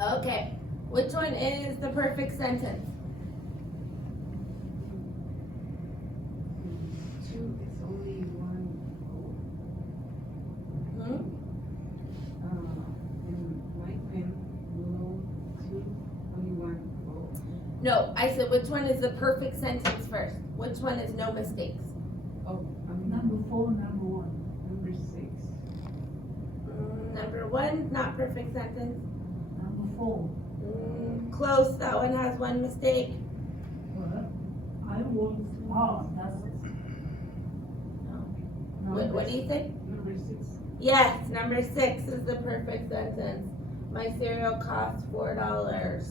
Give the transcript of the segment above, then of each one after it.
Okay, which one is the perfect sentence? Two is only one goal. Hmm? And my pen below two, only one goal. No, I said which one is the perfect sentence first? Which one is no mistakes? Oh, Number 4, number 1. number 6. Number one, not perfect sentence. Number 4. Close, that one has one mistake. Well, I worked hard, that's it. No. What do you think? Number 6. Yes, number 6 is the perfect sentence. My cereal costs $4.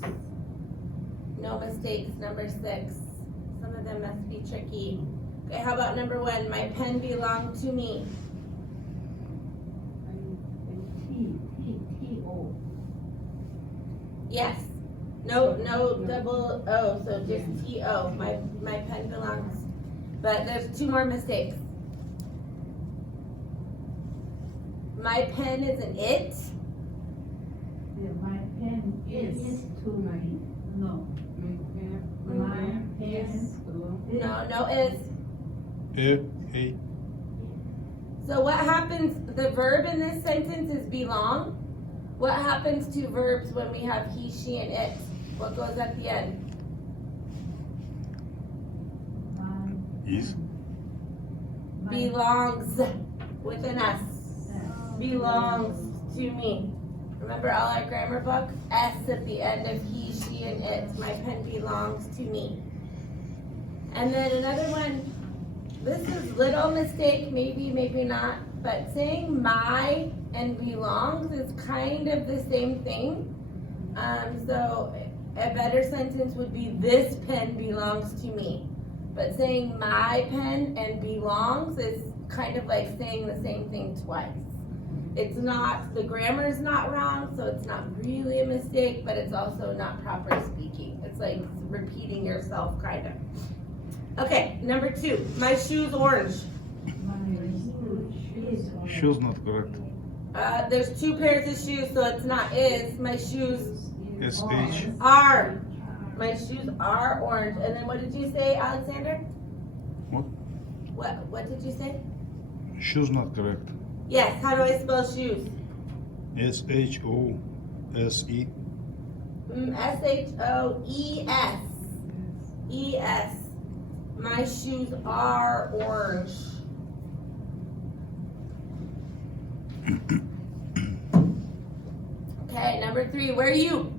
No mistakes, number 6. Some of them must be tricky. Okay, how about number 1? My pen belonged to me. T-O. Yes. No double O, so just T-O. My pen belongs. But there's 2 more mistakes. My pen is an it. Yeah, my pen is to me. No. My pen is below. No is. Hey. So what happens, the verb in this sentence is belong. What happens to verbs when we have he, she, and it? What goes at the end? Is. Belongs with an S. Belongs to me. Remember all our grammar books? S at the end of he, she, and it. My pen belongs to me. And then another one, this is little mistake, maybe not, but saying my and belongs is kind of the same thing. So a better sentence would be this pen belongs to me. But saying my pen and belongs is kind of like saying the same thing twice. It's not, the grammar is not wrong, so it's not really a mistake, but it's also not proper speaking. It's like repeating yourself, kind of. Okay, number 2, my shoe's orange. Shoes not correct. There's 2 pairs of shoes, so it's not is. My shoes SH. are. My shoes are orange. And then what did you say, Alexander? What? What did you say? Shoes not correct. Yes, how do I spell shoes? SHOSE. S-H-O-E-S. E-S. My shoes are orange. Okay, number 3, where are you?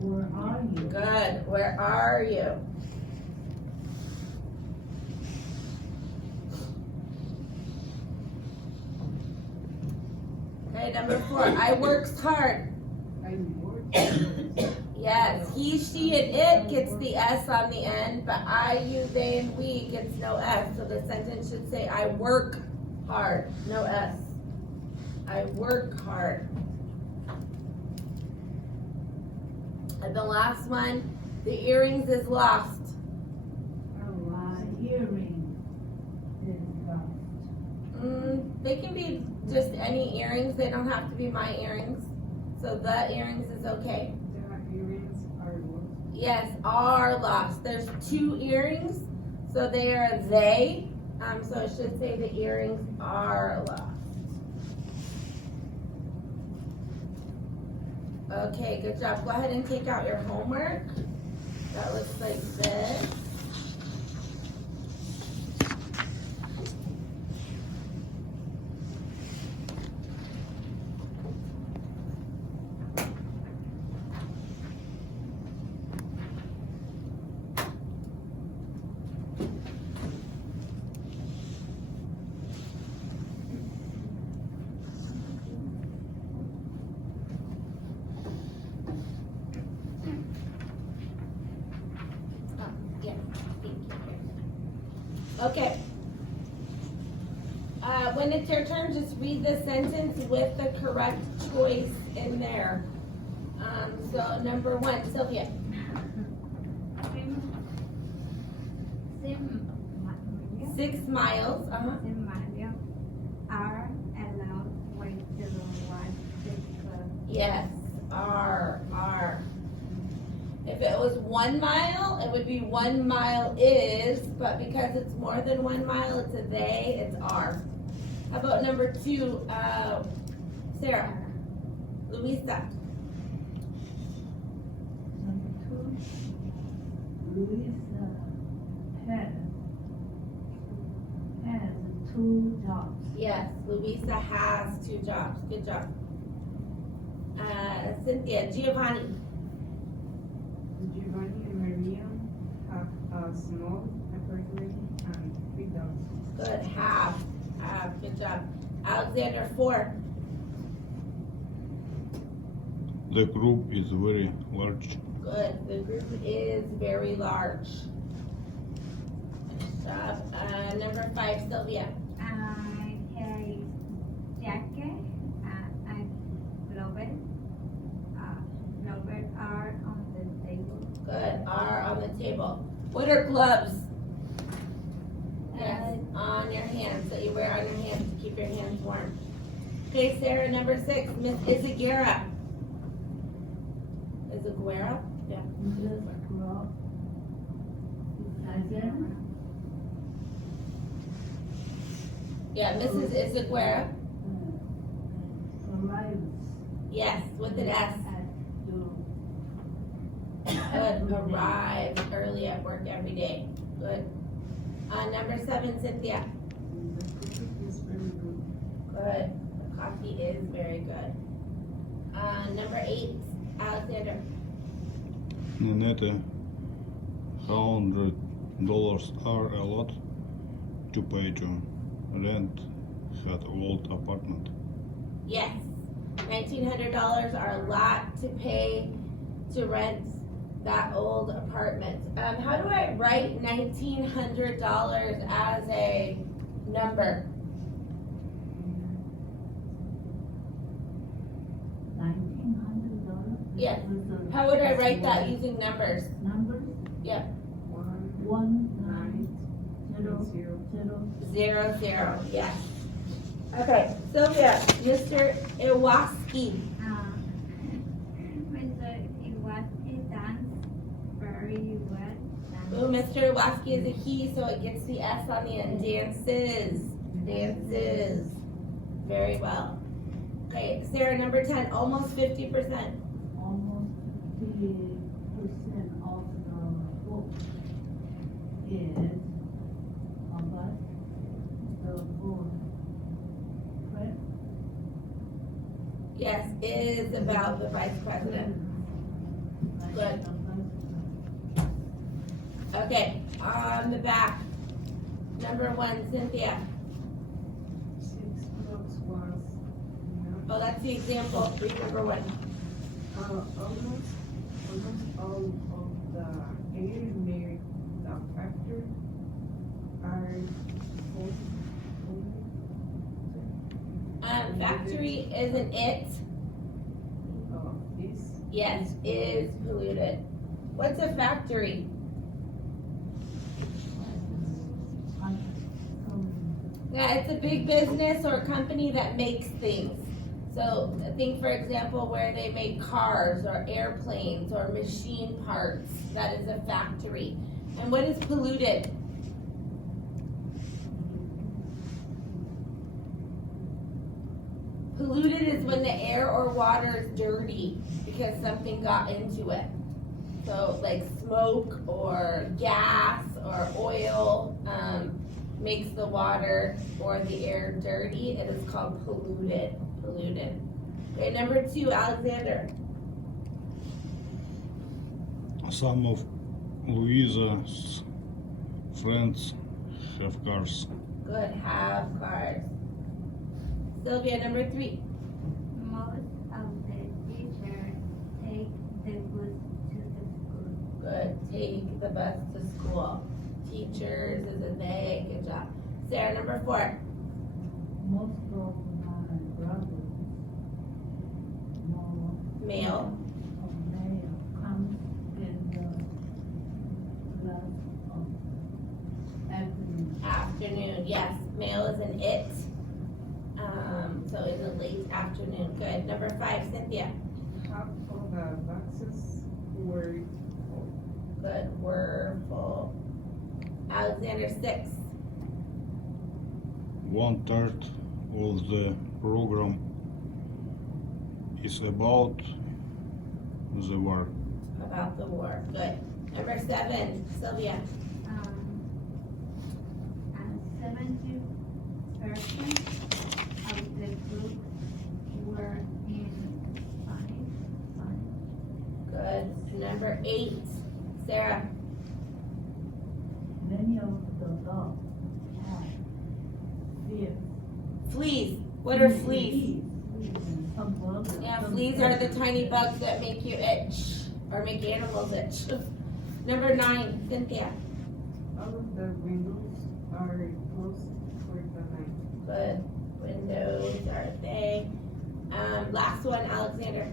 Where are you? Good, where are you? Okay, number 4, I works hard. I work. Yes, he, she, and it gets the S on the end, but I, you, they, and we gets no S. So the sentence should say, I work hard, no S. I work hard. And the last one, the earrings is lost. My earring is lost. They can be just any earrings. They don't have to be my earrings. So the earrings is okay. The earrings are lost. Yes, are lost. There's 2 earrings, so they are they. So it should say the earrings are lost. Okay, good job. Go ahead and take out your homework. That looks like this. Okay. When it's your turn, just read the sentence with the correct choice in there. So number 1, Sylvia. Sim 6 miles. Uh-huh. Sim are allowed when children want to Yes, R. If it was 1 mile, it would be 1 mile is, but because it's more than 1 mile, it's a they, it's R. How about number 2, Sarah? Luisa? Number 2, Louisa has 2 jobs. Yes, Luisa has 2 jobs, good job. Cynthia, Giovanni? Giovanni and Maria have a small apartment and 3 dogs. Good, have, good job. Alexander, 4. The group is very large. Good, the group is very large. Good job. Number 5, Sylvia. Carry jacket and Robert. Robert are on the table. Good, R on the table. What are gloves? Yes, on your hands, that you wear on your hands to keep your hands warm. Okay, Sarah, number 6, Miss Izaguirre. Izaguirre? Yeah. Mrs. Crow. Again, Yeah, Mrs. Izaguirre. arrives Yes, with an S. at Good, arrive early at work every day. Good. Number 7, Cynthia. The coffee is very good. Good. The coffee is very good. Number 8, Alexander. Nanette, $100 are a lot to pay to rent that old apartment. Yes. $1,900 are a lot to pay to rent that old apartment. How do I write $1,900 as a number? $1,900. Yes. How would I write that using numbers? Numbers? Yep. 1900. 0, yes. Okay, Sylvia, Mr. Iwaski. Mr. Iwaski dance very well. Ooh, Mr. Iwaski is a he, so it gets the S on the end. Dances. Dances. Very well. Okay, Sarah, number 10, almost 50%. Almost 50% of the book is about the board. Right? Yes, is about the vice president. Good. Okay, on the back, number 1, Cynthia. 6 dogs was enough. Oh, that's the example. Read number 1. Almost all of the air near the factory are full. Factory isn't it? Is Yes, is polluted. What's a factory? Yeah, it's a big business or company that makes things. So think, for example, where they make cars or airplanes or machine parts. That is a factory. And what is polluted? Polluted is when the air or water is dirty because something got into it. So like smoke or gas or oil makes the water or the air dirty. It is called polluted. Polluted. Okay, number 2, Alexander. Some of Louisa's friends have cars. Good, have cars. Sylvia, number 3. Most of the teachers take the bus to the school. Good, take the bus to school. Teachers is a they. Good job. Sarah, number 4. Most of my brothers know Male. of male comes in the class of afternoon. Afternoon, yes. Male is an it. So in the late afternoon. Good. Number 5, Cynthia. half of the boxes were full. Good, we're full. Alexander, 6. 1/3 of the program is about the war. About the war. Good. Number 7, Sylvia. 70% of the group were in five. Good. Number 8, Sarah. Many of the dogs have fear. Fleas. What are fleas? Some bugs. Yeah, some fleas are the bugs. tiny bugs that make you itch or make animals itch. Number 9, Cynthia. All of the windows are closed for the night. Good. Windows are they. Last one, Alexander.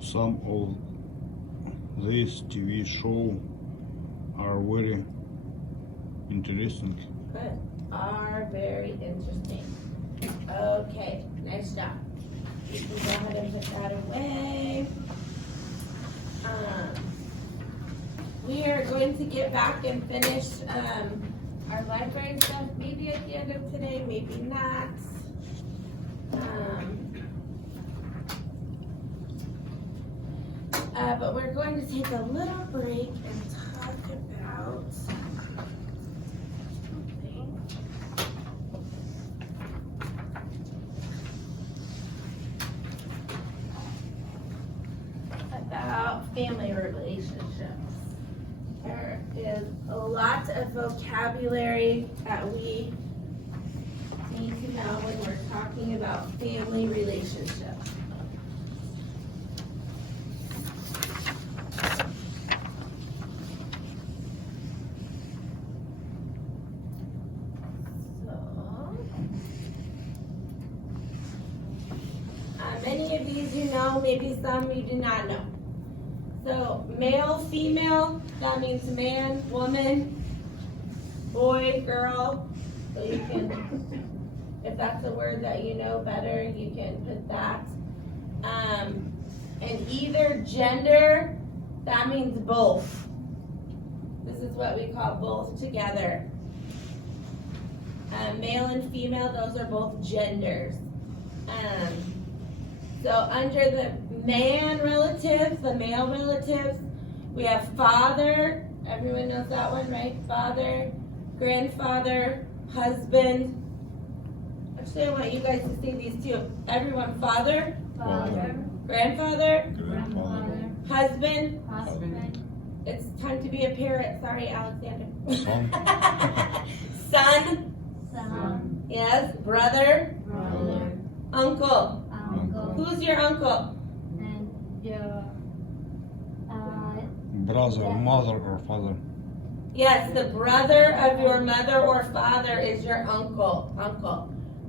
Some of these TV shows are very interesting. Good. Are very interesting. Okay, nice job. You can go ahead and put that away. We are going to get back and finish our library stuff, maybe at the end of today, maybe not. But we're going to take a little break and talk about something. About family relationships. There is a lot of vocabulary that we need to know when we're talking about family relationships. Many of these you know, maybe some you do not know. So male, female, that means man, woman, boy, girl. So you can, if that's a word that you know better, you can put that. And either gender, that means both. This is what we call both together. Male and female, those are both genders. So under the man relatives, the male relatives, we have father, everyone knows that one, right? Father, grandfather, husband. Actually, I want you guys to say these two. Everyone, father, Father, grandfather, grandfather, husband. husband, It's time to be a parrot. Sorry, Alexander. Son. Son, son, yes, brother, brother, uncle. uncle, Who's your uncle? and your Brother, mother, or father. Yes, the brother of your mother or father is your uncle. Uncle.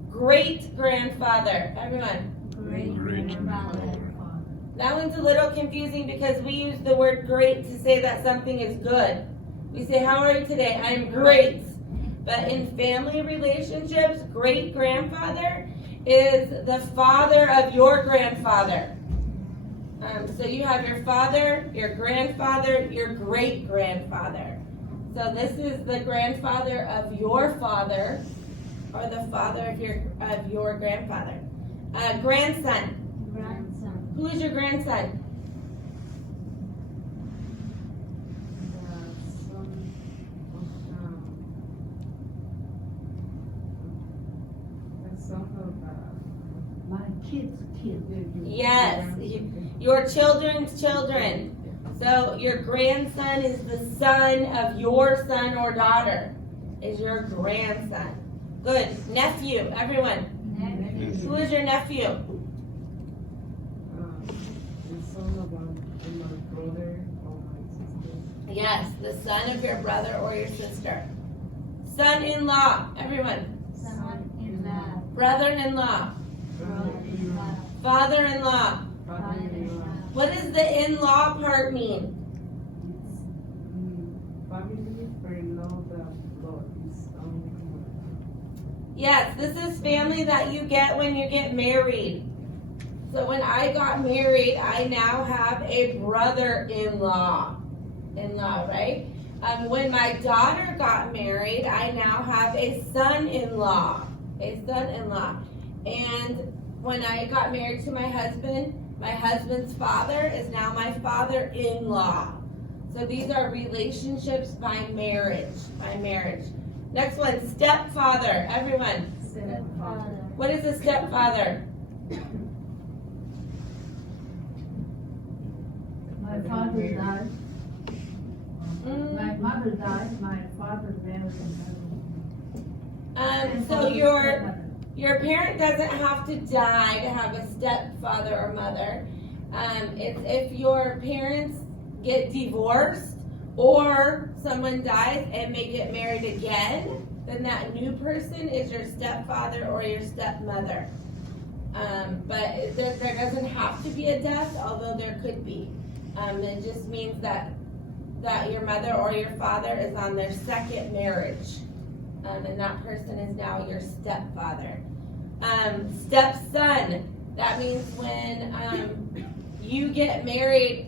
Great grandfather. Everyone. great Great grandfather. That one's a little confusing because we use the word great to say that something is good. We say, how are you today? I'm great. But in family relationships, great grandfather is the father of your grandfather. So you have your father, your grandfather, your great grandfather. So this is the grandfather of your father, or the father of your grandfather. Grandson. Grandson, Who is your grandson? The son of My kid's kid. Yes, your children's children. So your grandson is the son of your son or daughter, is your grandson. Good. Nephew, everyone. nephew, Who is your nephew? the son of my brother or my sister. Yes, the son of your brother or your sister. Son-in-law, everyone. son-in-law, Brother-in-law. brother-in-law, Father-in-law. Father-in-law. What does the in-law part mean? It's family for know the Lord is only one. Yes, this is family that you get when you get married. So when I got married, I now have a brother-in-law. In-law, right? When my daughter got married, I now have a son-in-law. A son-in-law. And when I got married to my husband's father is now my father-in-law. So these are relationships by marriage. By marriage. Next one, stepfather. Everyone. Stepfather. What is a stepfather? My father died, Mm, my mother died, my father married another. so your parent doesn't have to die to have a stepfather or mother. It's if your parents get divorced or someone dies and may get married again, then that new person is your stepfather or your stepmother. But there doesn't have to be a death, although there could be. It just means that your mother or your father is on their second marriage. And that person is now your stepfather. Stepson, that means when you get married,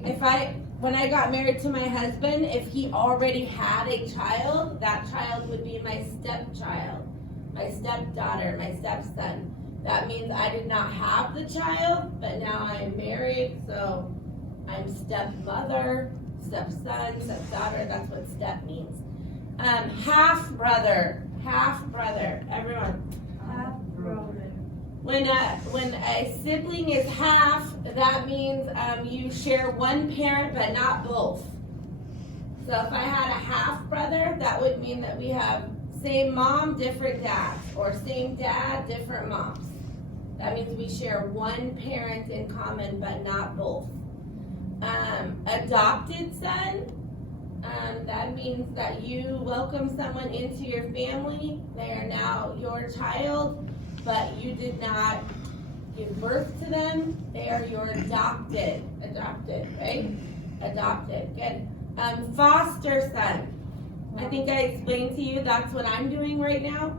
when I got married to my husband, if he already had a child, that child would be my stepchild, my stepdaughter, my stepson. That means I did not have the child, but now I'm married, so I'm stepmother, stepson, stepdaughter, that's what step means. Half-brother, everyone. Half-brother. When a sibling is half, that means you share one parent but not both. So if I had a half-brother, that would mean that we have same mom, different dads, or same dad, different moms. That means we share one parent in common but not both. Adopted son, that means that you welcome someone into your family. They are now your child, but you did not give birth to them. They are your adopted, right? Adopted, good. Foster son. I think I explained to you that's what I'm doing right now.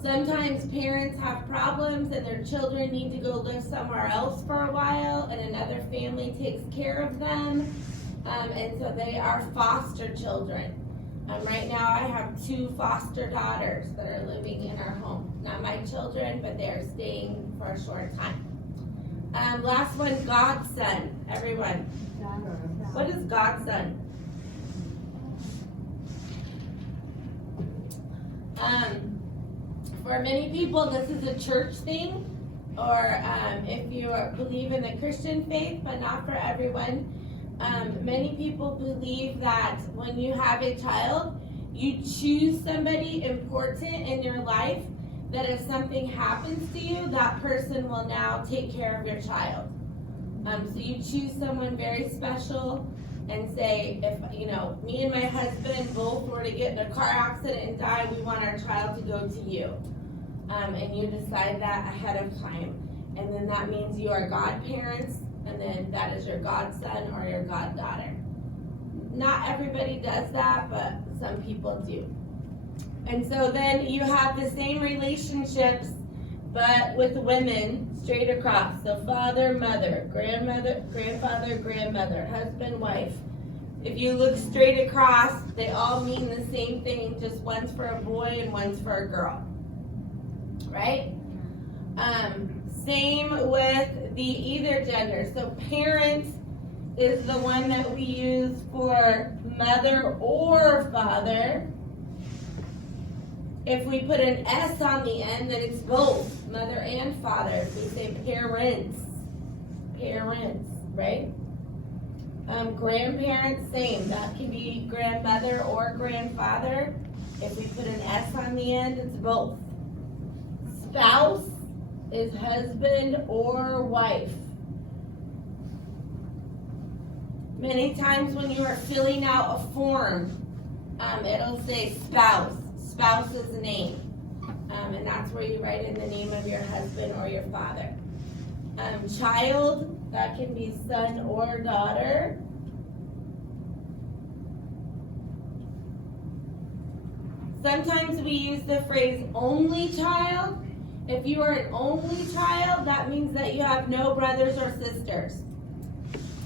Sometimes parents have problems and their children need to go live somewhere else for a while and another family takes care of them. And so they are foster children. Right now I have 2 foster daughters that are living in our home. Not my children, but they are staying for a short time. Last one, godson. Everyone. What is godson? For many people, this is a church thing, or if you believe in the Christian faith, but not for everyone. Many people believe that when you have a child, you choose somebody important in your life that if something happens to you, that person will now take care of your child. So you choose someone very special and say, if me and my husband both were to get in a car accident and die, we want our child to go to you. And you decide that ahead of time. And then that means you are godparents, and then that is your godson or your goddaughter. Not everybody does that, but some people do. And so then you have the same relationships, but with women straight across. So father, mother, grandmother, grandfather, grandmother, husband, wife. If you look straight across, they all mean the same thing, just one's for a boy and one's for a girl. Right? Same with the either gender. So parent is the one that we use for mother or father. If we put an S on the end, then it's both mother and father. We say parents, right? Grandparents, same. That can be grandmother or grandfather. If we put an S on the end, it's both. Spouse is husband or wife. Many times when you are filling out a form, it'll say spouse. Spouse is the name. And that's where you write in the name of your husband or your father. Child, that can be son or daughter. Sometimes we use the phrase only child, If you are an only child, that means that you have no brothers or sisters.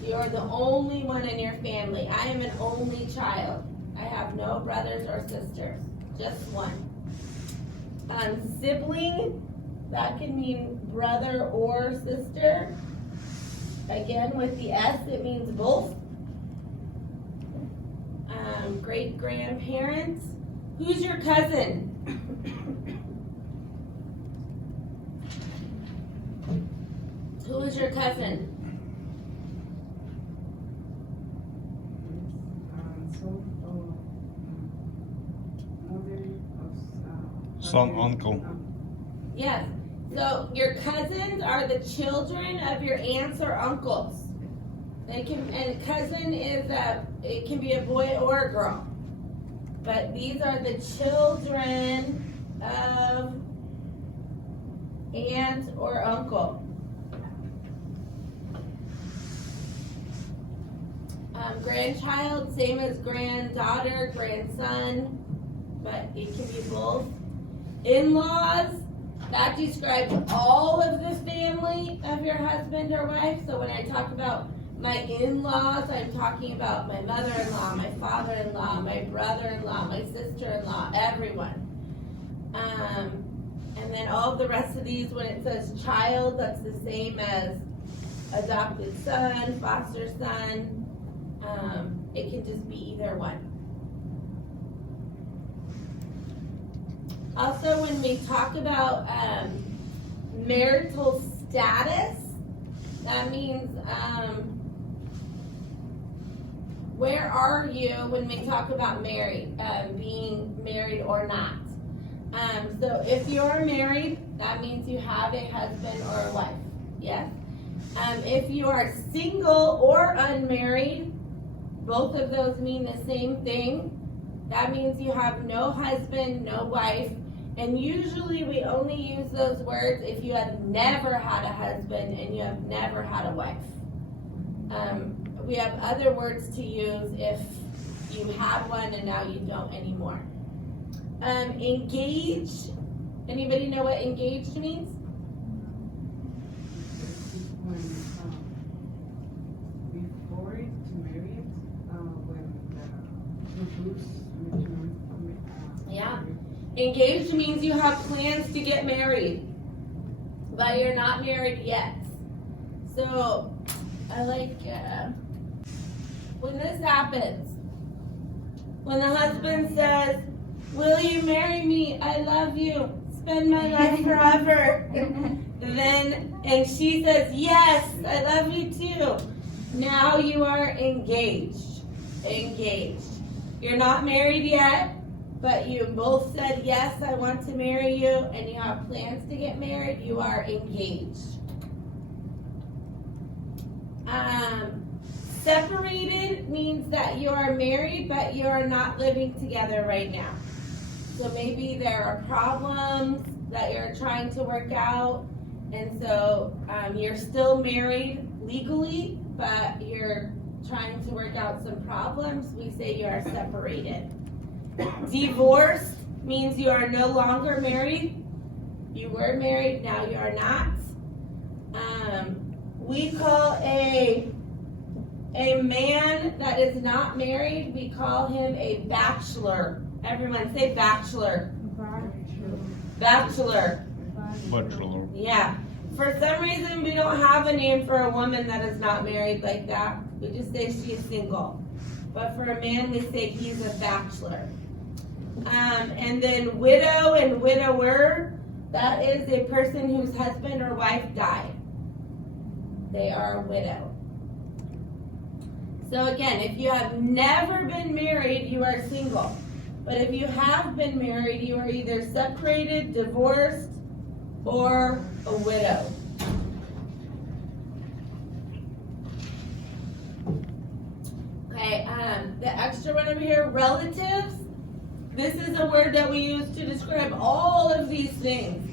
You are the only one in your family. I am an only child. I have no brothers or sisters, just one. Sibling, that can mean brother or sister. Again, with the S, it means both. Great grandparents. Who's your cousin? Who is your cousin? Son, uncle. Yes. So your cousins are the children of your aunts or uncles. And cousin is it can be a boy or a girl. But these are the children of aunt or uncle. Grandchild, same as granddaughter, grandson, but it can be both. In-laws, that describes all of the family of your husband or wife. So when I talk about my in-laws, I'm talking about my mother-in-law, my father-in-law, my brother-in-law, my sister-in-law, everyone. And then all of the rest of these, when it says child, that's the same as adopted son, foster son. It can just be either one. Also, when we talk about marital status, that means where are you when we talk about married, being married or not? So if you're married, that means you have a husband or a wife, yes? If you are single or unmarried, both of those mean the same thing. That means you have no husband, no wife, and usually we only use those words if you have never had a husband and you have never had a wife. We have other words to use if you had one and now you don't anymore. Engaged. Anybody know what engaged means? Before it to marry it, Yeah. Engaged means you have plans to get married, but you're not married yet. So, I like when this happens, when the husband says, "Will you marry me? I love you. Spend my life forever." And she says, "Yes, I love you too." Now you are engaged. Engaged. You're not married yet, but you both said, "Yes, I want to marry you," and you have plans to get married. You are engaged. Separated means that you are married, but you are not living together right now. So maybe there are problems that you're trying to work out, and so you're still married legally, but you're trying to work out some problems. We say you are separated. Divorced means you are no longer married. You were married, now you are not. We call a man that is not married, we call him a bachelor. Everyone say bachelor. Bachelor. Bachelor. Yeah. For some reason, we don't have a name for a woman that is not married like that. We just say she's single. But for a man, we say he's a bachelor. And then widow and widower, that is a person whose husband or wife died. They are a widow. So again, if you have never been married, you are single. But if you have been married, you are either separated, divorced, or a widow. Okay, the extra one over here, relatives. This is a word that we use to describe all of these things.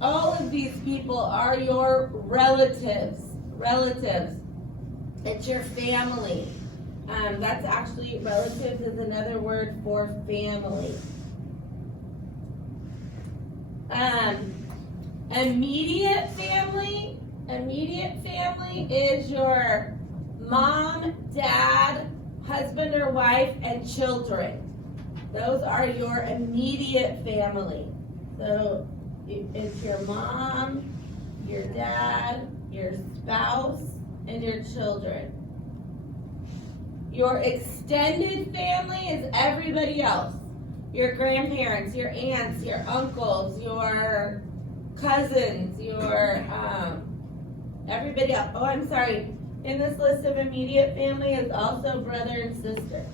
All of these people are your relatives. Relatives. It's your family. That's actually, relatives is another word for family. Immediate family is your mom, dad, husband or wife, and children. Those are your immediate family. So it's your mom, your dad, your spouse, and your children. Your extended family is everybody else. Your grandparents, your aunts, your uncles, your cousins, your everybody else. Oh, I'm sorry. In this list of immediate family is also brother and sister.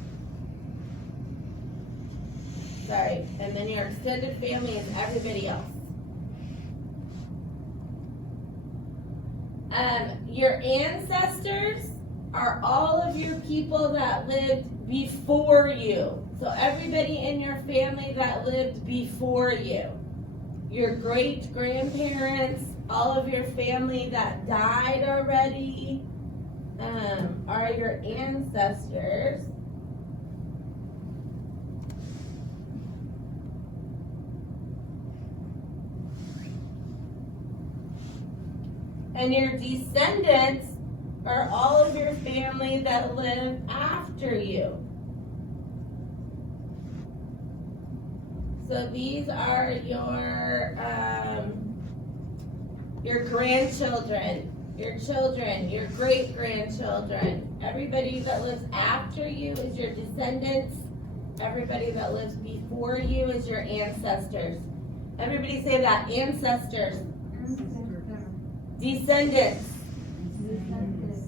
Sorry. And then your extended family is everybody else. Your ancestors are all of your people that lived before you. So everybody in your family that lived before you. Your great grandparents, all of your family that died already, are your ancestors. And your descendants are all of your family that live after you. So these are your grandchildren, your children, your great-grandchildren. Everybody that lives after you is your descendants. Everybody that lives before you is your ancestors. Everybody say that, ancestors. Descendants.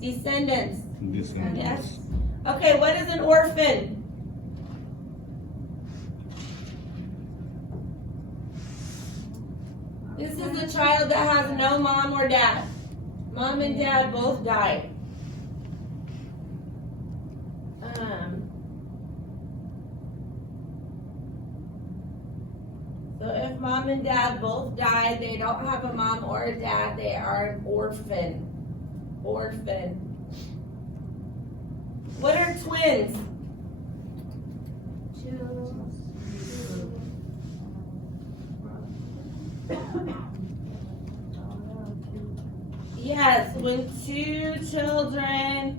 Descendants. Descendants. Yes. Okay, what is an orphan? This is a child that has no mom or dad. Mom and dad both died. So if mom and dad both died, they don't have a mom or a dad, they are an orphan. Orphan. What are twins? Yes, when two children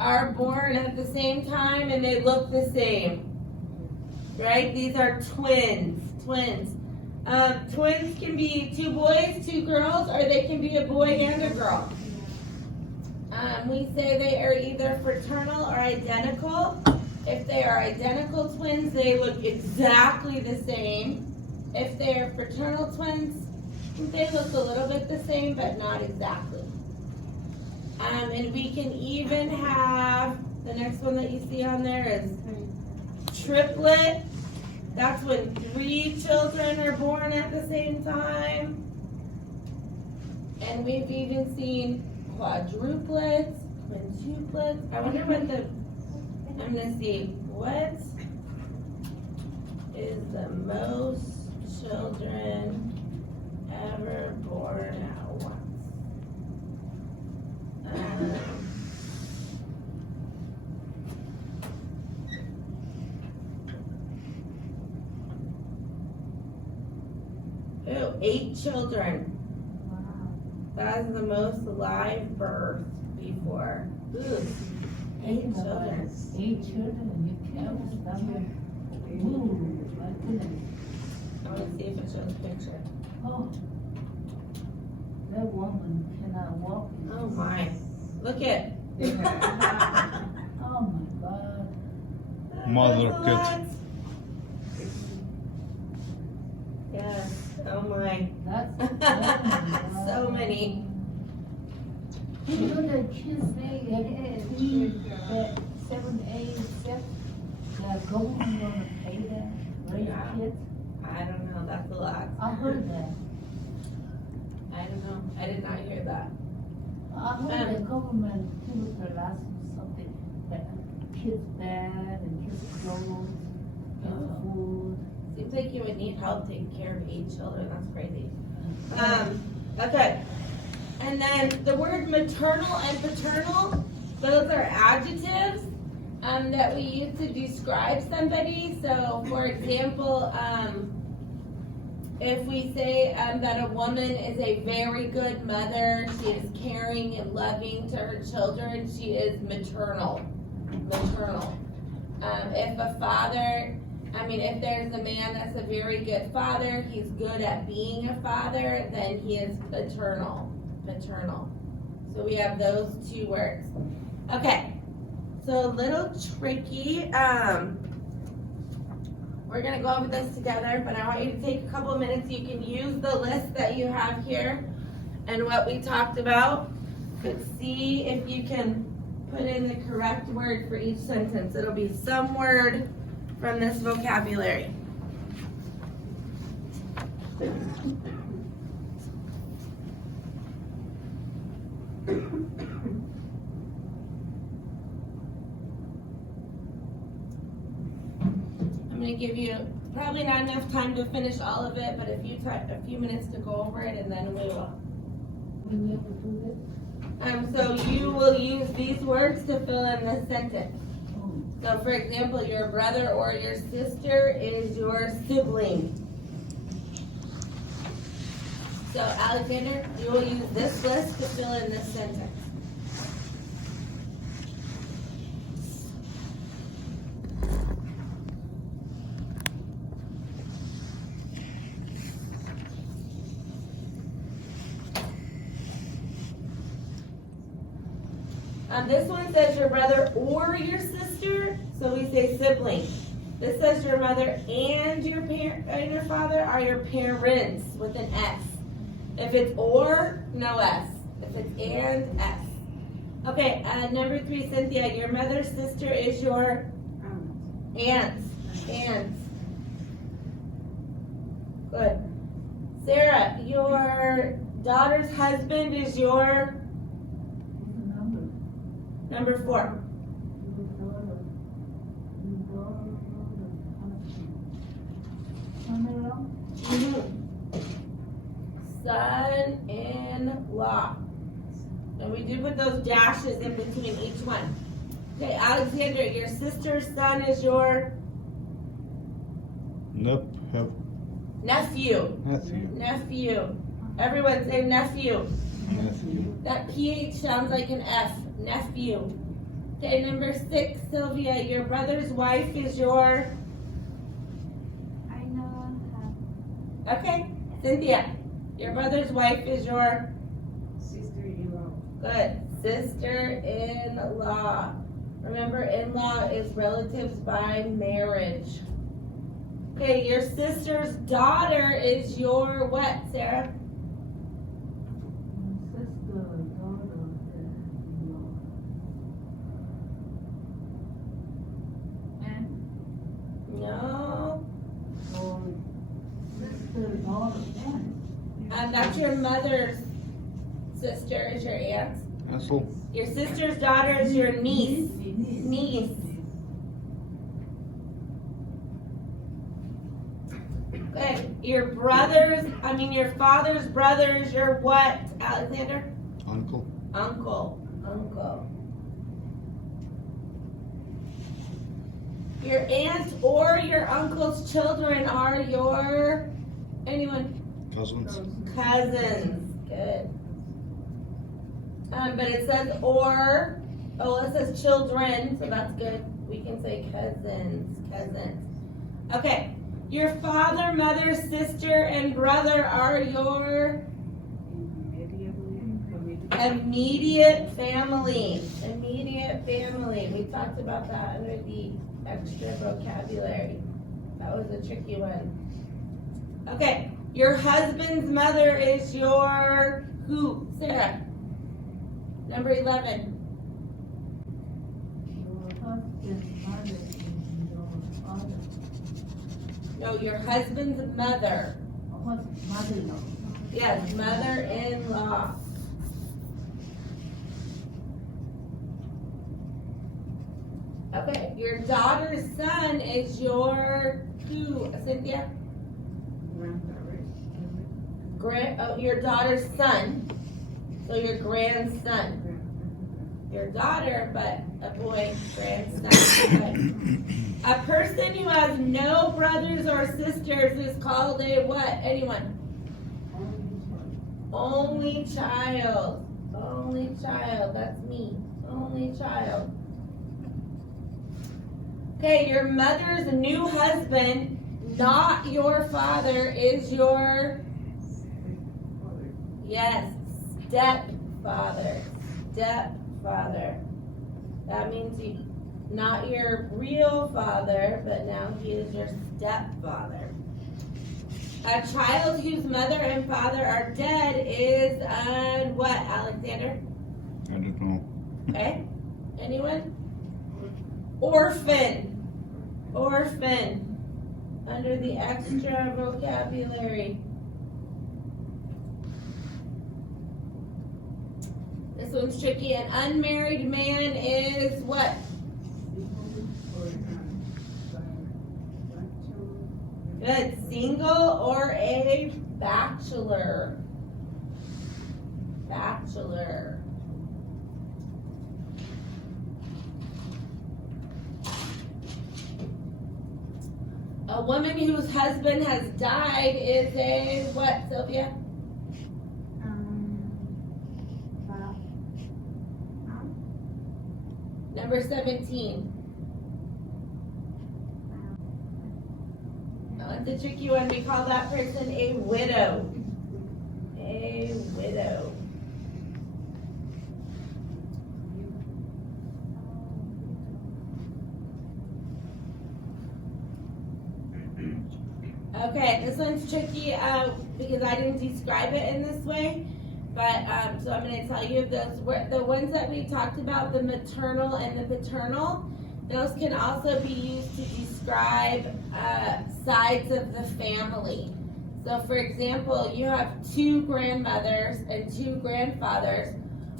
are born at the same time and they look the same, right? These are twins. Twins can be two boys, two girls, or they can be a boy and a girl. We say they are either fraternal or identical. If they are identical twins, they look exactly the same. If they are fraternal twins, they look a little bit the same, but not exactly. And we can even have, the next one that you see on there is triplet. That's when 3 children are born at the same time. And we've even seen quadruplets, quintuplets. I wonder what I'm gonna see, what is the most children ever born at once? Oh, 8 children. That is the most live birth before. Ooh, 8 children. 8 children, you can't stop it. Ooh, my goodness. I want to see if it shows a picture. Oh, that woman cannot walk. Oh my. Look at. Oh my God. Mother That's a cat. lot. Yes. Oh my. That's So many. You know the kids they get 7, 8, 7. The government gonna pay them, raise Yeah. kids. I don't know. That's a lot. I heard that. I don't know. I did not hear that. I heard the government give us last something that kids bed and kids clothes, kids Oh. food. Seems like you would need help taking care of 8 children. That's crazy. Okay. And then the word maternal and paternal, those are adjectives that we use to describe somebody. So, for example, if we say that a woman is a very good mother, she is caring and loving to her children, she is maternal. Maternal. If a father, if there's a man that's a very good father, he's good at being a father, then he is paternal. Maternal. So we have those two words. Okay. So a little tricky. We're gonna go over this together, but I want you to take a couple of minutes. You can use the list that you have here and what we talked about. But see if you can put in the correct word for each sentence. It'll be some word from this vocabulary. I'm gonna give you probably not enough time to finish all of it, but a few minutes to go over it, and then we will. We never do So you will use these words to fill in this sentence. that? So for example, your brother or your sister is your sibling. So Alexander, you will use this list to fill in this sentence. This one says your brother or your sister, so we say sibling. This says your mother and your father are your parents with an S. If it's or, no S. If it's and, S. Okay, number 3, Cynthia, your mother's sister is your aunt. Aunt. Good. Sarah, your daughter's husband is your number 4. Son-in-law. And we do put those dashes in between each one. Okay, Alexander, your sister's son is your Nephew. nephew. Everyone say nephew. Nephew. That PH sounds like an F. Nephew. Okay, number 6, Sylvia, your brother's wife is your. I know Okay, Cynthia, your brother's wife is your. Sister-in-law. Good. Sister-in-law. Remember, in-law is relatives by marriage. Okay, your sister's daughter is your what, Sarah? Sister, daughter, No. or sister, daughter, That's your mother's sister is your aunt. Ansel. Your sister's daughter is your niece. Niece. Good. Your father's brother is your what, Alexander? Uncle. Uncle. Your aunt or your uncle's children are your, anyone? Cousins. Cousins. Good. But it says or, it says children, so that's good. We can say cousins. Okay. Your father, mother, sister, and brother are your immediate family. Immediate family. We talked about that under the extra vocabulary. That was a tricky one. Okay. Your husband's mother is your who? Sarah. Number 11. your husband's mother is your father. No, your husband's mother. Mother-in-law. Yes, mother-in-law. Okay, your daughter's son is your who, Cynthia? Your daughter's son. So your grandson. your daughter, but a boy, grandson. A person who has no brothers or sisters is called a what? Anyone? Only child. Only child. That's me. Only child. Okay, your mother's new husband, not your father, is your, yes, stepfather. Stepfather. That means you, not your real father, but now he is your stepfather. A child whose mother and father are dead is what, Alexander? I don't know. Okay. Anyone? Orphan. Orphan. Under the extra vocabulary. This one's tricky. An unmarried man is what? Good. Single or a bachelor? Bachelor. A woman whose husband has died is a what, Sylvia? Number 17. Oh, it's a tricky one. We call that person a widow. A widow. Okay, this one's tricky because I didn't describe it in this way, but so I'm going to tell you those. The ones that we talked about, the maternal and the paternal, those can also be used to describe sides of the family. So for example, you have two grandmothers and two grandfathers.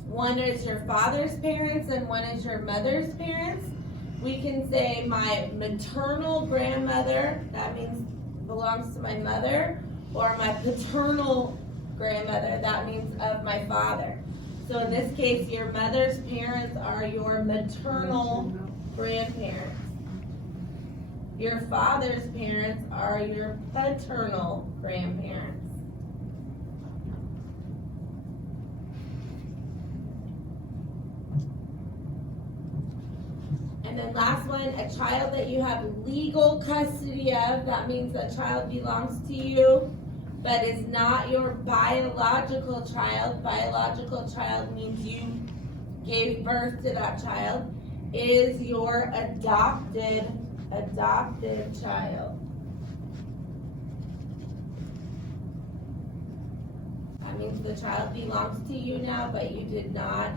One is your father's parents and one is your mother's parents. We can say my maternal grandmother, that means belongs to my mother, or my paternal grandmother, that means of my father. So in this case, your mother's parents are your maternal grandparents. Your father's parents are your paternal grandparents. And then last one, a child that you have legal custody of, that means that child belongs to you, but is not your biological child. Biological child means you gave birth to that child, is your adopted child. That means the child belongs to you now, but you did not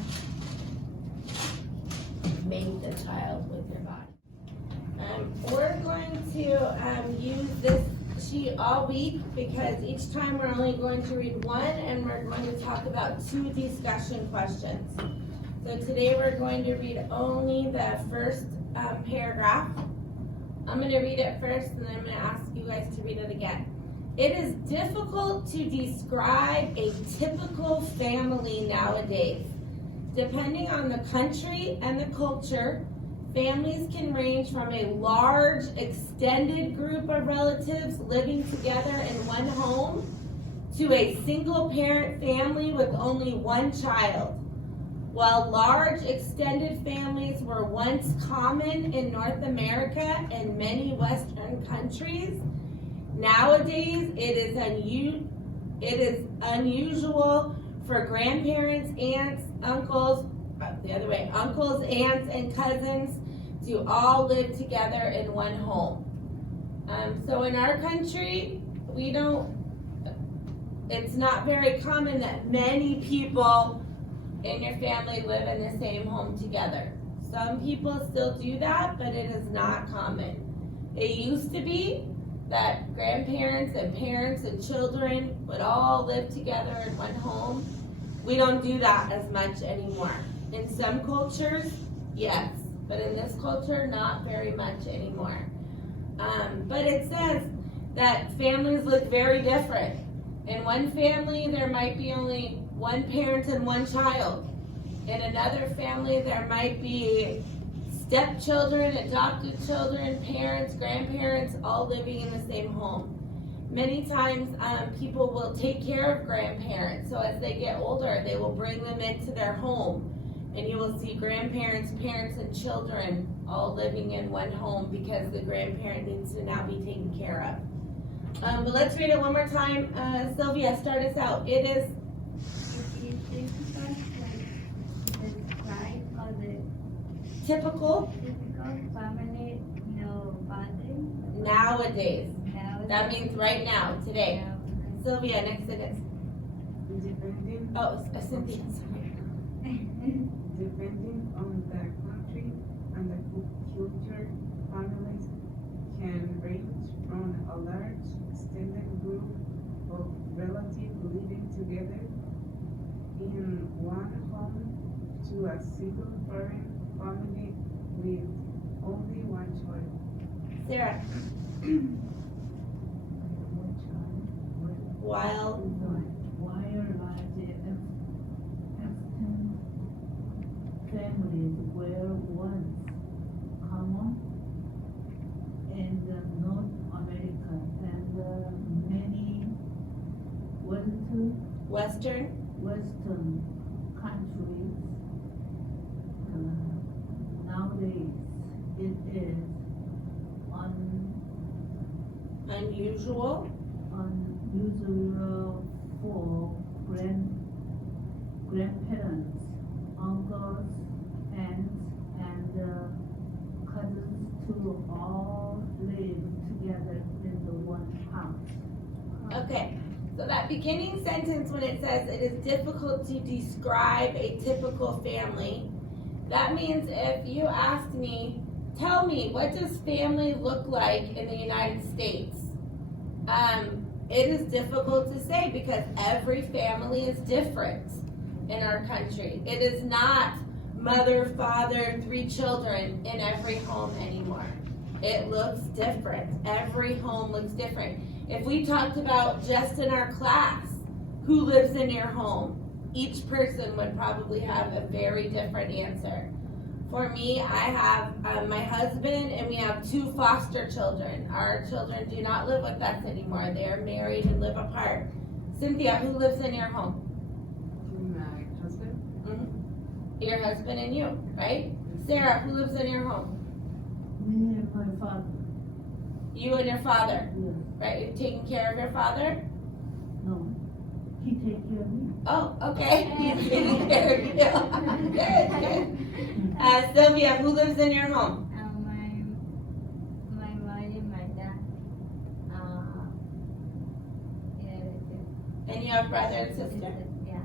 make the child with your body. We're going to use this sheet all week because each time we're only going to read one and we're going to talk about two discussion questions. So today we're going to read only the first paragraph. I'm going to read it first and then I'm going to ask you guys to read it again. It is difficult to describe a typical family nowadays. Depending on the country and the culture, families can range from a large, extended group of relatives living together in one home to a single-parent family with only one child. While large, extended families were once common in North America and many Western countries, nowadays it is unusual for grandparents, aunts, uncles, uncles, aunts, and cousins to all live together in one home. So in our country, it's not very common that many people in your family live in the same home together. Some people still do that, but it is not common. It used to be that grandparents and parents and children would all live together in one home. We don't do that as much anymore. In some cultures, yes, but in this culture, not very much anymore. But it says that families look very different. In one family, there might be only one parent and one child. In another family, there might be stepchildren, adopted children, parents, grandparents, all living in the same home. Many times, people will take care of grandparents, so as they get older, they will bring them into their home. And you will see grandparents, parents, and children all living in one home because the grandparent needs to now be taken care of. But let's read it one more time. Sylvia, start us out. It is It is difficult to describe all the typical typical family, bonding. nowadays. Now That means right now, today. Sylvia, next sentence. Depending, Oh, Cynthia, sorry. depending on the country and the culture, families can range from a large extended group of relatives living together in one home to a single parent family with only one child. Sarah, while Wire large extended families were once common in North America and many Western, Western countries. Nowadays, it is unusual, unusual for grandparents, uncles, aunts, and cousins to all live together in the one house. Okay, so that beginning sentence when it says it is difficult to describe a typical family, that means if you asked me, tell me, what does family look like in the United States? It is difficult to say because every family is different in our country. It is not mother, father, 3 children in every home anymore. It looks different. Every home looks different. If we talked about just in our class, who lives in your home, each person would probably have a very different answer. For me, I have my husband and we have 2 foster children. Our children do not live with us anymore. They are married and live apart. Cynthia, who lives in your home? My husband, Your husband and you, right? Sarah, who lives in your home? Me and my father, You and your father, yes. right? You're taking care of your father? No, he take care of me. Oh, okay. He's taking care of you. Good, good. Sylvia, who lives in your home? My mom and my dad. And you have brother and sister? Yeah.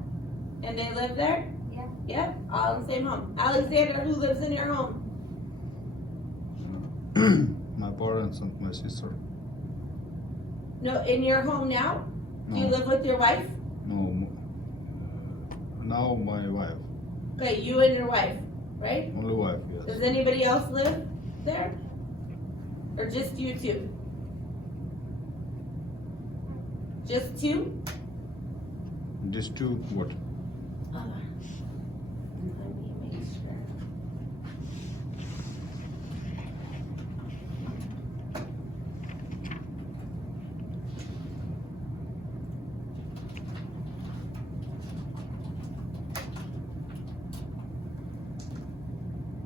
And they live there? Yeah. Yep, all in the same home. Alexander, who lives in your home? My parents and my sister. No, in your home now? Do you No, live with your wife? no. Now my wife, Okay, you and your wife, right? only wife, yes. Does anybody else live there? Or just you 2? Just 2? These 2 what? Let me make sure.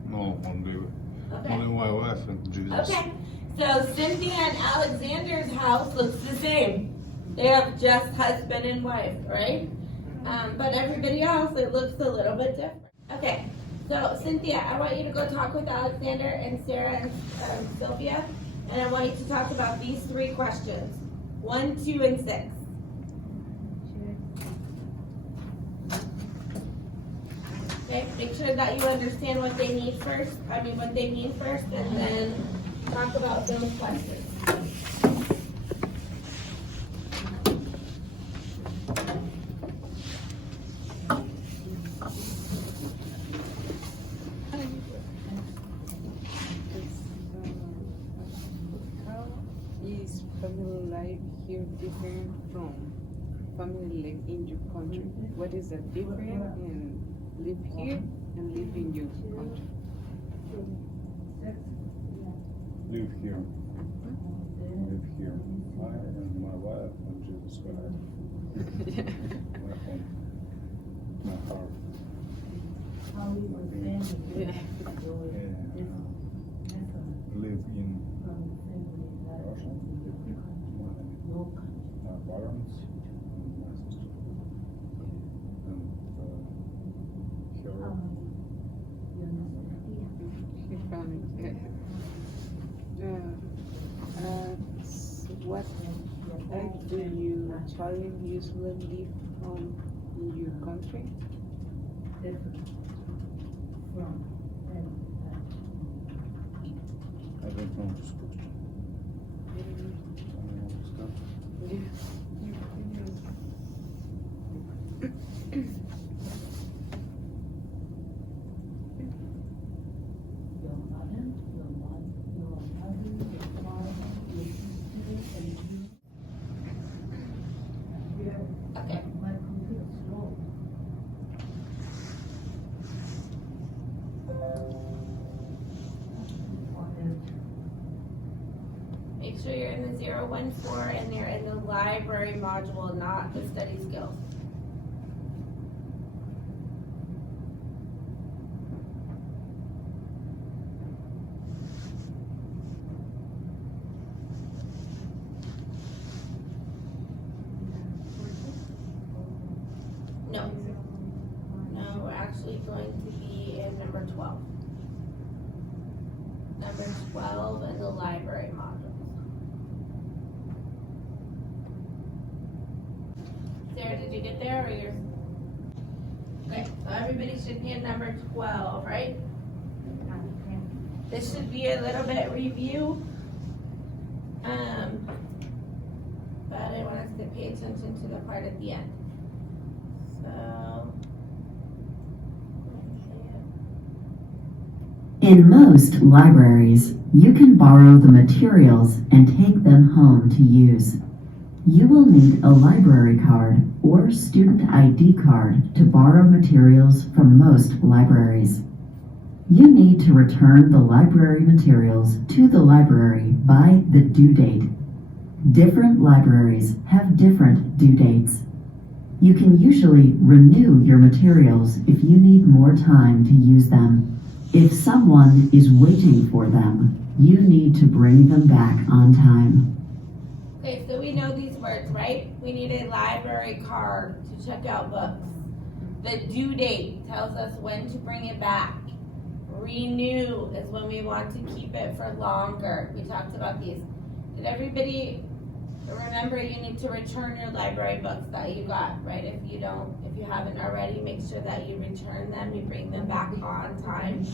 No, only Okay. my wife and Jesus. Okay, so Cynthia and Alexander's house looks the same. They have just husband and wife, right? But everybody else, it looks a little bit different. Okay, so Cynthia, I want you to go talk with Alexander and Sarah and Sylvia, and I want you to talk about these 3 questions. 1, 2, and 6. Okay, make sure that you understand what they need first, what they mean first, and then talk about those questions. how is family life here different from family life in your country? What is the difference and live here and live in your country. Live here. Live here. I and my wife and Jesus Christ. My home. My heart. How we were family. Yeah. Yeah. Live in Russia. My parents and my sister. And her. His family. What egg do you children usually live on in your country? I don't know this question. I don't understand. Your mother, your mother, your father, your sister, and you. Okay. My computer slow. Make sure you're in the 014 and you're in the library module, not the study skills. No. No, we're actually going to be in number 12. Number 12 in the library modules. Sarah, did you get there or yours? Okay, so everybody should be in number 12, right? This should be a little bit review. But I want us to pay attention to the part at the end. So. In most libraries, you can borrow the materials and take them home to use. You will need a library card or student ID card to borrow materials from most libraries. You need to return the library materials to the library by the due date. Different libraries have different due dates. You can usually renew your materials if you need more time to use them. If someone is waiting for them, you need to bring them back on time. Okay, so we know these words, right? We need a library card to check out books. The due date tells us when to bring it back. Renew is when we want to keep it for longer. We talked about these. Did everybody remember you need to return your library books that you got, right? If you haven't already, make sure that you return them, you bring them back on time.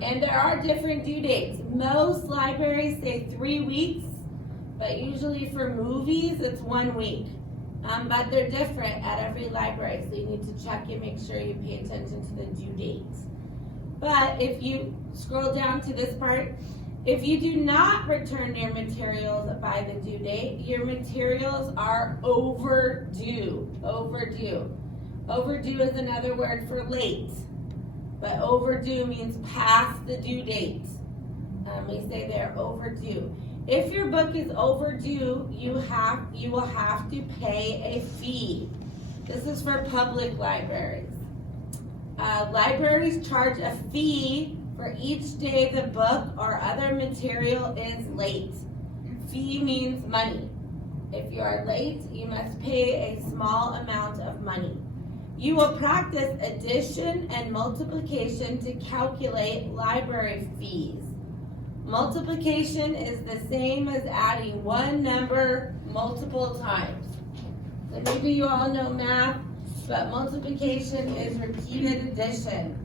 And there are different due dates. Most libraries say 3 weeks, but usually for movies, it's 1 week. But they're different at every library, so you need to check and make sure you pay attention to the due dates. But if you scroll down to this part, if you do not return your materials by the due date, your materials are overdue. Overdue. Overdue is another word for late, but overdue means past the due date. We say they're overdue. If your book is overdue, you will have to pay a fee. This is for public libraries. Libraries charge a fee for each day the book or other material is late. Fee means money. If you are late, you must pay a small amount of money. You will practice addition and multiplication to calculate library fees. Multiplication is the same as adding one number multiple times. So maybe you all know math, but multiplication is repeated addition.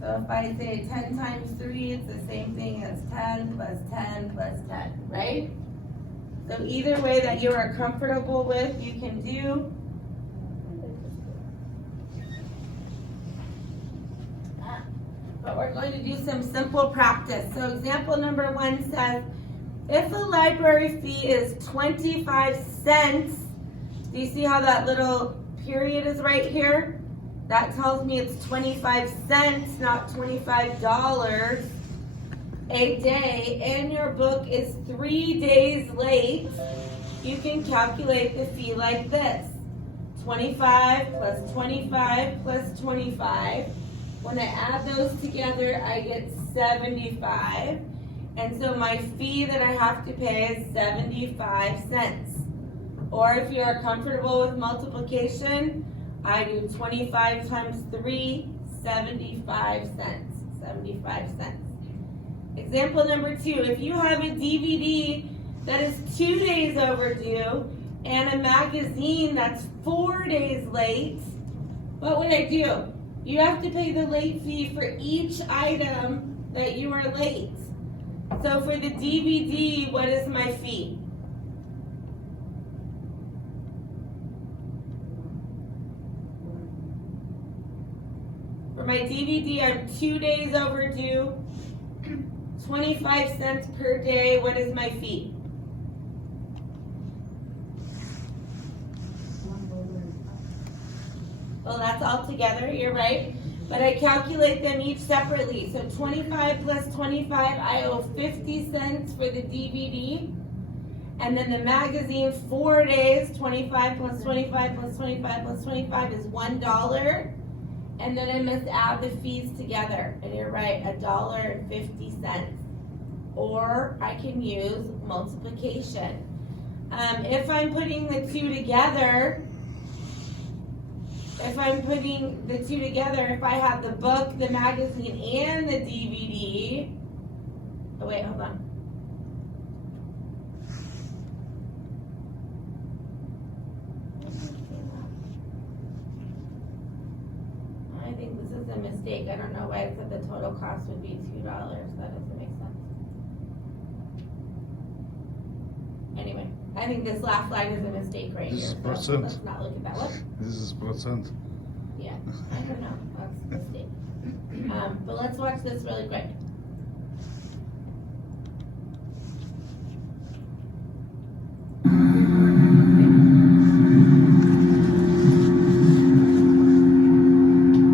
So if I say 10 times 3, it's the same thing as 10 plus 10 plus 10, right? So either way that you are comfortable with, you can do. But we're going to do some simple practice. So example number 1 says, if a library fee is 25 cents, do you see how that little period is right here, that tells me it's 25 cents, not $25 a day, and your book is 3 days late, you can calculate the fee like this. 25 plus 25 plus 25. When I add those together, I get 75. And so my fee that I have to pay is 75 cents. Or if you're comfortable with multiplication, I do 25 times 3, 75 cents. 75 cents. Example number 2, if you have a DVD that is 2 days overdue and a magazine that's 4 days late, what would I do? You have to pay the late fee for each item that you are late. So for the DVD, what is my fee? For my DVD, I'm 2 days overdue, 25 cents per day. What is my fee? Well, that's all together, you're right. But I calculate them each separately. So 25 plus 25, I owe 50 cents for the DVD. And then the magazine, 4 days, 25 plus 25 plus 25 plus 25 is $1. And then I must add the fees together. And you're right, $1.50. Or I can use multiplication. If I'm putting the two together, if I have the book, the magazine, and the DVD, oh wait, hold on. I think this is a mistake. I don't know why it said the total cost would be $2. That doesn't make sense. Anyway, I think this last line is a mistake right This here. is So percent. let's not look at that one. This is percent. Yeah, I don't know. That's a mistake. But let's watch this really quick.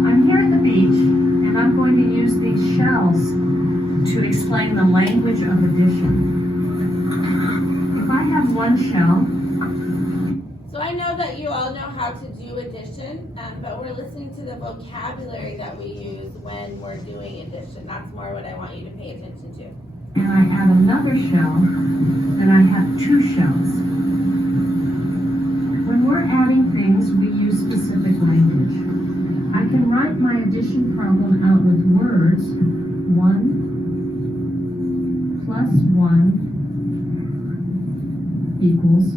I'm here at the beach, and I'm going to use these shells to explain the language of addition. If I have one shell, So I know that you all know how to do addition, but we're listening to the vocabulary that we use when we're doing addition. That's more what I want you to pay attention to. and I add another shell, then I have two shells. When we're adding things, we use specific language. I can write my addition problem out with words. 1 plus 1 equals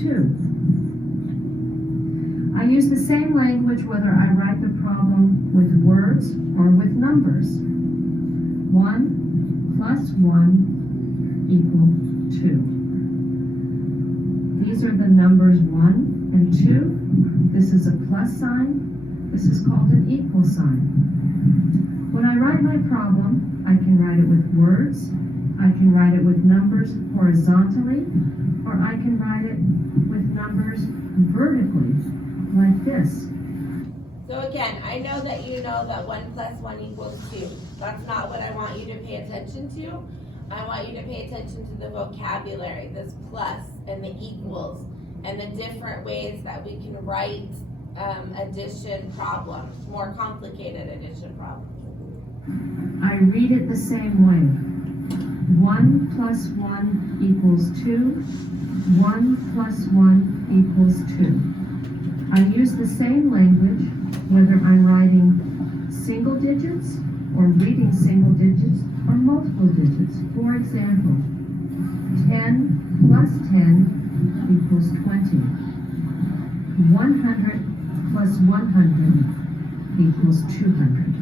2. I use the same language whether I write the problem with words or with numbers. 1 plus 1 equal 2. These are the numbers 1 and 2. This is a plus sign. This is called an equal sign. When I write my problem, I can write it with words, I can write it with numbers horizontally, or I can write it with numbers vertically, like this. So again, I know that you know that 1 plus 1 equals 2. That's not what I want you to pay attention to. I want you to pay attention to the vocabulary, this plus and the equals, and the different ways that we can write addition problems, more complicated addition problems. I read it the same way. 1 plus 1 equals 2. 1 plus 1 equals 2. I use the same language whether I'm writing single digits or reading single digits or multiple digits. For example, 10 plus 10 equals 20. 100 plus 100 equals 200.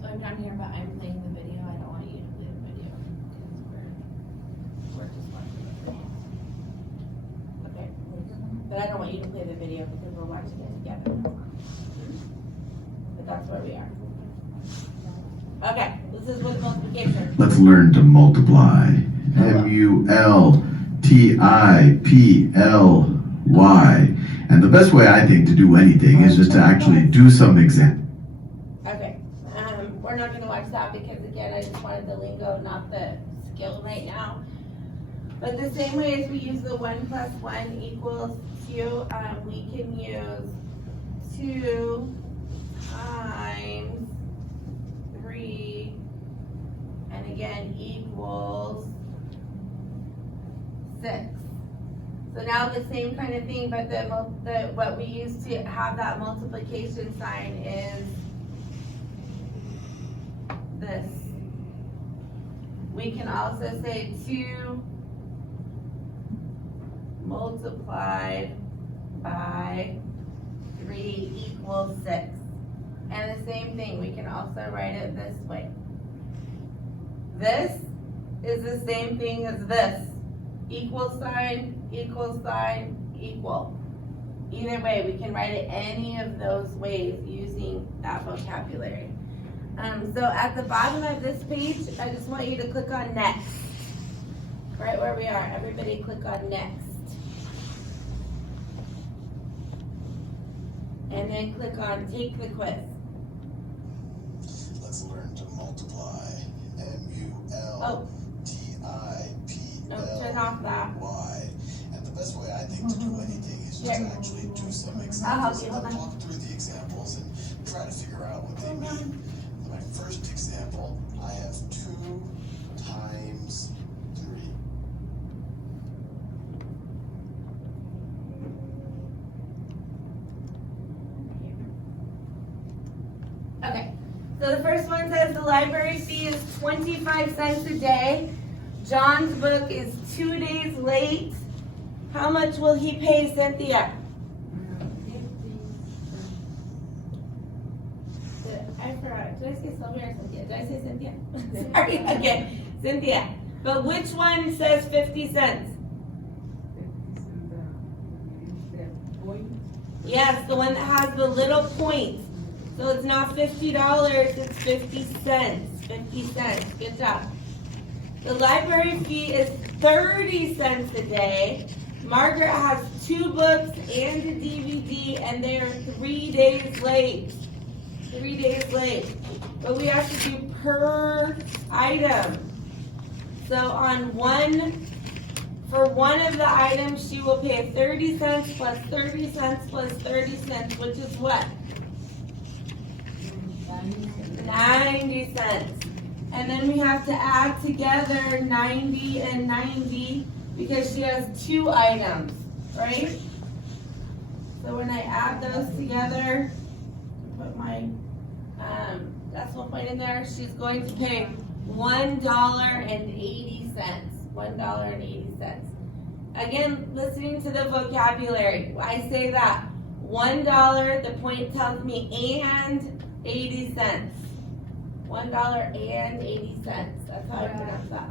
So I'm down here, but I'm playing the video. I don't want you to play the video because we're just watching the video. Okay. But I don't want you to play the video because we're watching it together. But that's where we are. Okay, this is with multiplication. Let's learn to multiply. MULTIPLY. TIPLY. And the best way I think to do anything is just to actually do some example. Okay, we're not gonna watch that because again, I just wanted the lingo, not the skill right now. But the same way as we use the 1 + 1 = 2, we can use 2 times 3, and again, equals 6. So now the same kind of thing, but what we use to have that multiplication sign is this. We can also say 2 multiplied by 3 equals 6. And the same thing, we can also write it this way. This is the same thing as this. Equal sign, equal sign, equal. Either way, we can write it any of those ways using that vocabulary. So at the bottom of this page, I just want you to click on next. Right where we are, everybody click on next. And then click on take the quiz. Let's learn to multiply. Oh. MULTIPLY. No, turn off that. And the best way I think to do anything is just to actually do some examples. I'll help you, hold on. Walk through the examples and try to figure out what they mean. For my first example, I have 2 times 3. Okay, so the first one says the library fee is 25 cents a day. John's book is 2 days late. How much will he pay Cynthia? 50 I forgot. Did I say Sylvia or Cynthia? Did I say Cynthia? Sorry, okay, Cynthia. But which one says 50 cents? the point. Yes, the one that has the little point. So it's not $50, it's 50 cents. 50 cents, good job. The library fee is 30 cents a day. Margaret has 2 books and a DVD and they're 3 days late. 3 days late. But we have to do per item. So for one of the items, she will pay 30 cents plus 30 cents plus 30 cents, which is what? 90 cents. And then we have to add together 90 and 90 because she has 2 items, right? So when I add those together, put my decimal point in there, she's going to pay $1.80. $1.80. Again, listening to the vocabulary, I say that $1, the point tells me and 80 cents. $1.80. That's how I pronounce that.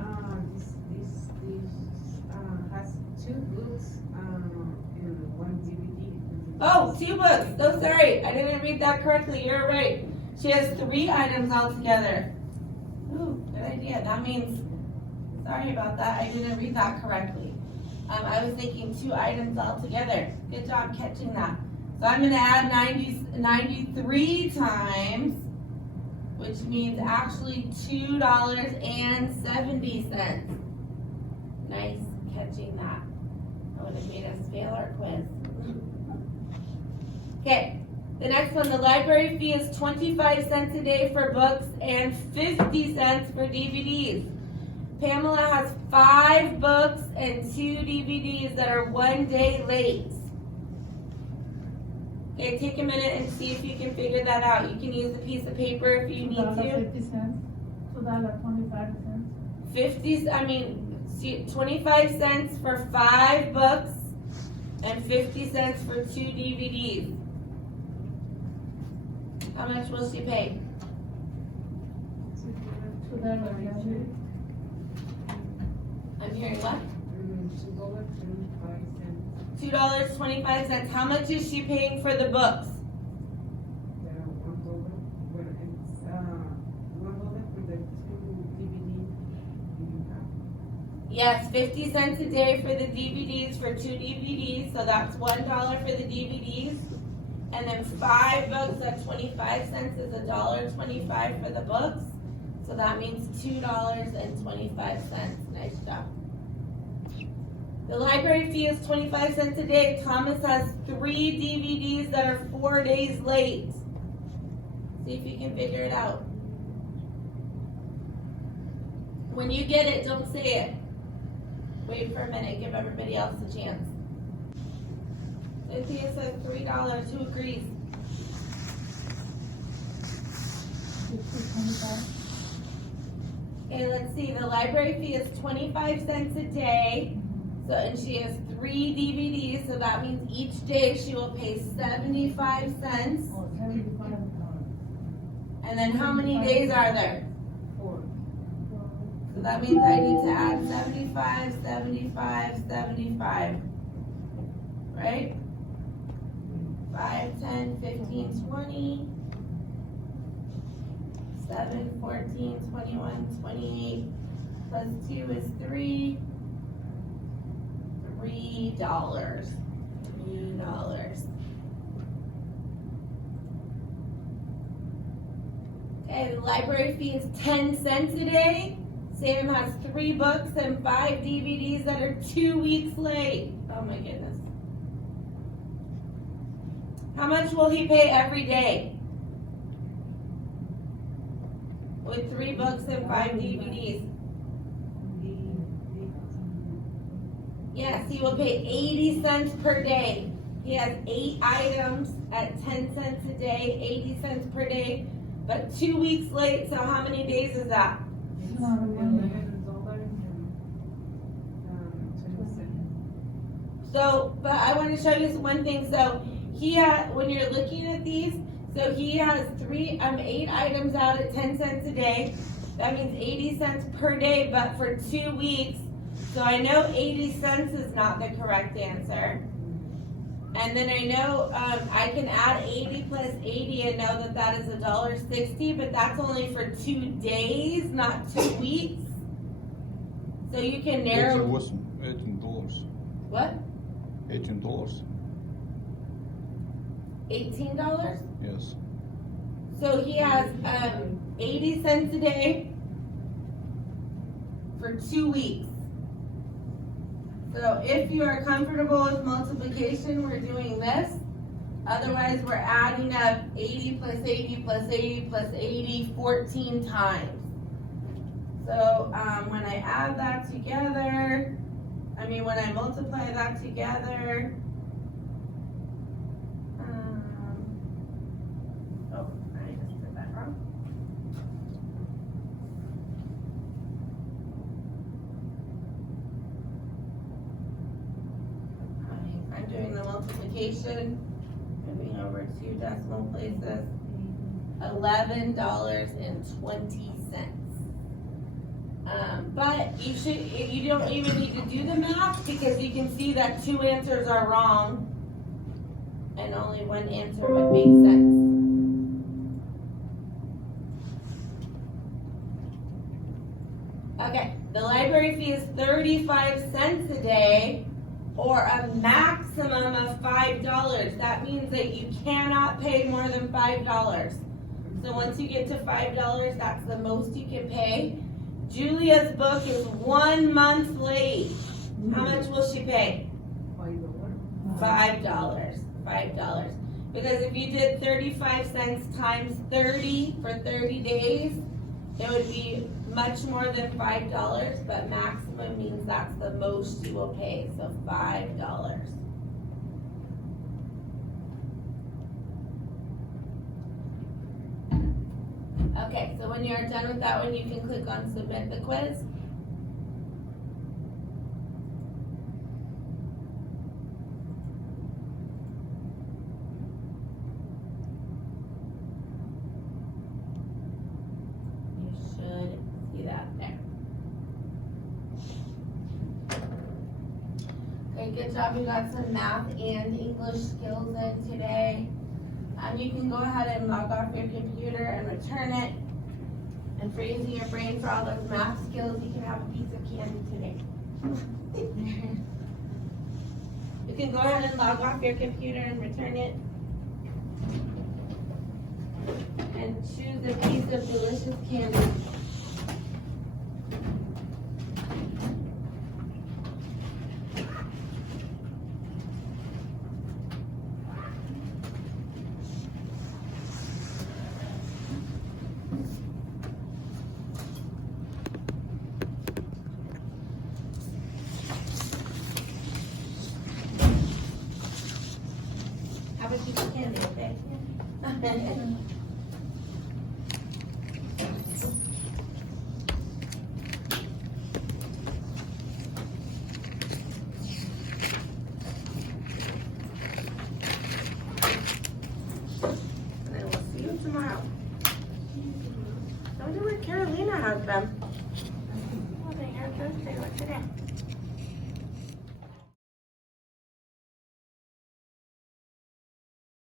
This has 2 books and 1 DVD. Oh, 2 books. Oh, sorry. I didn't read that correctly. You're right. She has 3 items altogether. Ooh, good idea. That means, sorry about that. I didn't read that correctly. I was thinking 2 items altogether. Good job catching that. So I'm going to add 93 times, which means actually $2.70. Nice catching that. That would have made us fail our quiz. Okay, the next one, the library fee is 25 cents a day for books and 50 cents for DVDs. Pamela has 5 books and 2 DVDs that are 1 day late. Okay, take a minute and see if you can figure that out. You can use a piece of paper if you need to. $25. 25 cents for 5 books and 50 cents for 2 DVDs. How much will she pay? I'm hearing what? $2.25. How much is she paying for the books? $1 for the 2 DVD you have. Yes, 50 cents a day for the DVDs for 2 DVDs, so that's $1 for the DVDs. And then 5 books at 25 cents is $1.25 for the books. So that means $2.25. Nice job. The library fee is 25 cents a day. Thomas has 3 DVDs that are 4 days late. See if you can figure it out. When you get it, don't say it. Wait for a minute, give everybody else a chance. Cynthia says $3, who agrees? Okay, let's see, the library fee is 25 cents a day. So, and she has 3 DVDs, so that means each day she will pay 75 cents. Oh, $75. And then how many days are there? 4. So that means I need to add 75, 75, 75. Right? 5, 10, 15, 20. 7, 14, 21, 28. Plus 2 is 3. $3. $3. Okay, the library fee is 10 cents a day. Sam has 3 books and 5 DVDs that are 2 weeks late. Oh my goodness. How much will he pay every day? With 3 books and 5 DVDs. Yes, he will pay 80 cents per day. He has 8 items at 10 cents a day, 80 cents per day, but 2 weeks late, so how many days is that? So, but I want to show you one thing. So he when you're looking at these, so he has 8 items out at 10 cents a day. That means 80 cents per day, but for 2 weeks. So I know 80 cents is not the correct answer. And then I know I can add 80 plus 80 and know that that is $1.60, but that's only for 2 days, not 2 weeks. So you can narrow. was $18. What? $18. $18? Yes. So he has 80 cents a day for 2 weeks. So if you are comfortable with multiplication, we're doing this. Otherwise, we're adding up 80 plus 80 plus 80 plus 80 14 times. So when I add that together, when I multiply that together, I just did that wrong. I'm doing the multiplication, moving over 2 decimal places, $11.20. But you don't even need to do the math because you can see that 2 answers are wrong and only 1 answer would make sense. Okay, the library fee is 35 cents a day or a maximum of $5. That means that you cannot pay more than $5. So once you get to $5, that's the most you can pay. Julia's book is 1 month late. How much will she pay? $5. $5. Because if you did 35 cents times 30 for 30 days, it would be much more than $5, but maximum means that's the most you will pay, so $5. Okay, so when you're done with that one, you can click on submit the quiz. You should see that there. Okay, good job. You got some math and English skills in today. You can go ahead and log off your computer and return it. And for using your brain for all those math skills, you can have a piece of candy today. You can go ahead and log off your computer and return it. And choose a piece of delicious candy. Have a piece of candy, okay? And I will see you tomorrow. I wonder where Carolina has them.